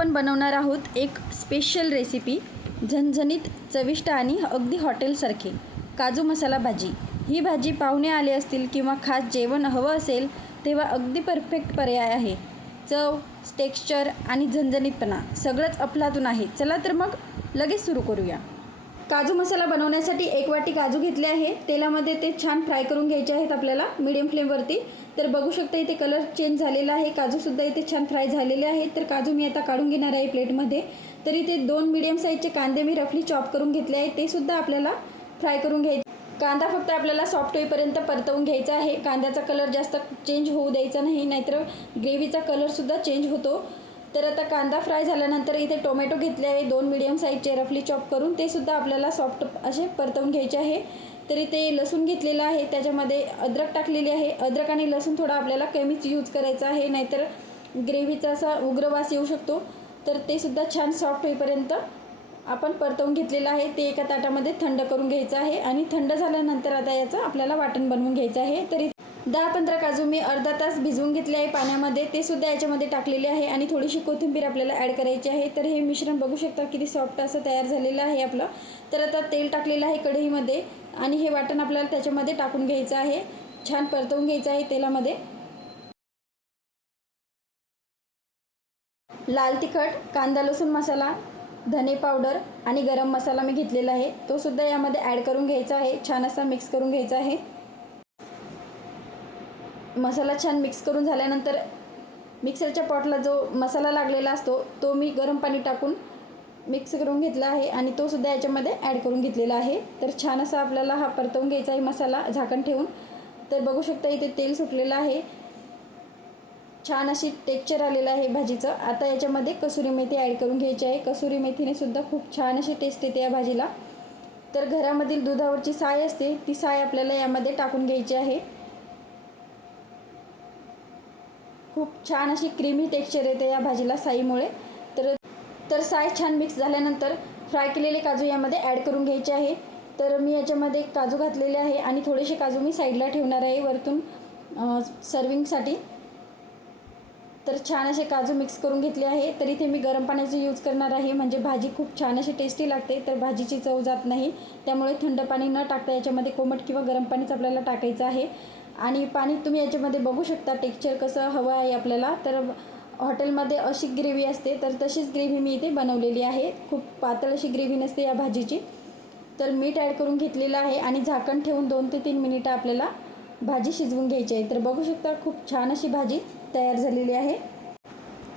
आपण बनवणार आहोत एक स्पेशल रेसिपी झणझणीत चविष्ट आणि अगदी हॉटेलसारखी काजू मसाला भाजी. ही भाजी पाहुणे आले असतील किंवा खास जेवण हवं असेल तेव्हा अगदी परफेक्ट पर्याय आहे. चव टेक्स्चर आणि झणझणीतपणा सगळंच अफलातून आहे. चला तर मग लगेच सुरू करूया. काजू मसाला बनवण्यासाठी एक वाटी काजू घेतले आहे. तेलामध्ये ते छान फ्राय करून घ्यायचे आहेत आपल्याला मिडियम फ्लेमवरती तर बघू शकता इथे कलर चेंज झालेला आहे. काजूसुद्धा इथे छान फ्राय झालेले आहेत. तर काजू मी आता काढून घेणार आहे प्लेटमध्ये तर इथे दोन मिडियम साईजचे कांदे मी रफली चॉप करून घेतले आहेत. ते सुद्धा आपल्याला फ्राय करून घ्यायचे. कांदा फक्त आपल्याला सॉफ्ट होईपर्यंत परतवून घ्यायचा आहे. कांद्याचा कलर जास्त चेंज होऊ द्यायचा नाही. नाहीतर ग्रेव्हीचा कलरसुद्धा चेंज होतो. तर आता कांदा फ्राय झाल्यानंतर इथे टोमॅटो घेतले आहे. दोन मिडियम साईजचे रफली चॉप करून ते सुद्धा आपल्याला सॉफ्ट असे परतवून घ्यायचे आहे. तर इथे लसूण घेतलेलं आहे. त्याच्यामध्ये अद्रक टाकलेली आहे. अद्रक आणि लसूण थोडा आपल्याला कमीच यूज करायचा आहे. नाहीतर ग्रेव्हीचा असा उग्रवास येऊ शकतो. तर ते सुद्धा छान सॉफ्ट होईपर्यंत आपण परतवून घेतलेलं आहे. ते एका ताटामध्ये थंड करून घ्यायचं आहे. आणि थंड झाल्यानंतर आता याचं आपल्याला वाटण बनवून घ्यायचं आहे. तरी दहा पंधरा काजू मी अर्धा तास भिजवून घेतले आहे पाण्यामध्ये. ते सुद्धा याच्यामध्ये टाकलेले आहे आणि थोडीशी कोथिंबीर आपल्याला ॲड करायची आहे. तर हे मिश्रण बघू शकता किती सॉफ्ट असं तयार झालेलं आहे आपलं. तर आता तेल टाकलेलं आहे कढईमध्ये आणि हे वाटण आपल्याला त्याच्यामध्ये टाकून घ्यायचं आहे. छान परतवून घ्यायचं आहे तेलामध्ये. लाल तिखट कांदा लसूण मसाला धने पावडर आणि गरम मसाला मी घेतलेला आहे. तो सुद्धा यामध्ये ॲड करून घ्यायचा आहे. छान असा मिक्स करून घ्यायचा आहे. मसाला छान मिक्स करून झाल्यानंतर मिक्सरच्या पॉटला जो मसाला लागलेला असतो तो मी गरम पाणी टाकून मिक्स करून घेतला आहे आणि तो सुद्धा याच्यामध्ये ॲड करून घेतलेला आहे. तर छान असा आपल्याला हा परतवून घ्यायचा आहे मसाला झाकण ठेवून. तर बघू शकता इथे तेल सुटलेलं आहे. छान अशी टेक्चर आलेलं आहे भाजीचं. आता याच्यामध्ये कसुरी मेथी ॲड करून घ्यायची आहे. कसुरी मेथीने सुद्धा खूप छान अशी टेस्ट येते या भाजीला. तर घरामधील दुधावरची साय असते ती साय आपल्याला यामध्ये टाकून घ्यायची आहे. खूप छान अशी क्रीमी टेक्स्चर येते या भाजीला साईमुळे. तर तर साय छान मिक्स झाल्यानंतर फ्राय केलेले काजू यामध्ये ॲड करून घ्यायचे आहे. तर मी याच्यामध्ये काजू घातलेले आहे आणि थोडेसे काजू मी साईडला ठेवणार आहे वरतून सर्विंगसाठी तर छान असे काजू मिक्स करून घेतले आहे. तर इथे मी गरम पाण्याचा यूज करणार आहे. म्हणजे भाजी खूप छान अशी टेस्टी लागते. तर भाजीची चव जात नाही. त्यामुळे थंड पाणी न टाकता याच्यामध्ये कोमट किंवा गरम पाणीच आपल्याला टाकायचं आहे. आणि पाणी तुम्ही याच्यामध्ये बघू शकता टेक्स्चर कसं हवं आहे आपल्याला. तर हॉटेलमध्ये अशी ग्रेव्ही असते तर तशीच ग्रेव्ही मी इथे बनवलेली आहे. खूप पातळ अशी ग्रेव्ही नसते या भाजीची. तर मीठ ॲड करून घेतलेलं आहे आणि झाकण ठेवून दोन ते तीन मिनिटं आपल्याला भाजी शिजवून घ्यायची आहे. तर बघू शकता खूप छान अशी भाजी तयार झालेली आहे.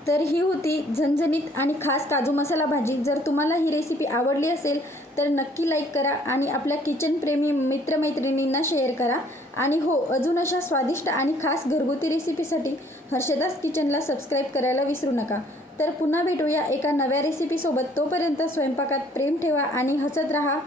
तर ही होती झणझणीत आणि खास काजू मसाला भाजी. जर तुम्हाला ही रेसिपी आवडली असेल तर नक्की लाईक करा आणि आपल्या किचनप्रेमी मित्रमैत्रिणींना शेअर करा. आणि हो अजून अशा स्वादिष्ट आणि खास घरगुती रेसिपीसाठी हर्षदास किचनला सबस्क्राईब करायला विसरू नका. तर पुन्हा भेटूया एका नव्या रेसिपीसोबत तोपर्यंत स्वयंपाकात प्रेम ठेवा आणि हसत राहा.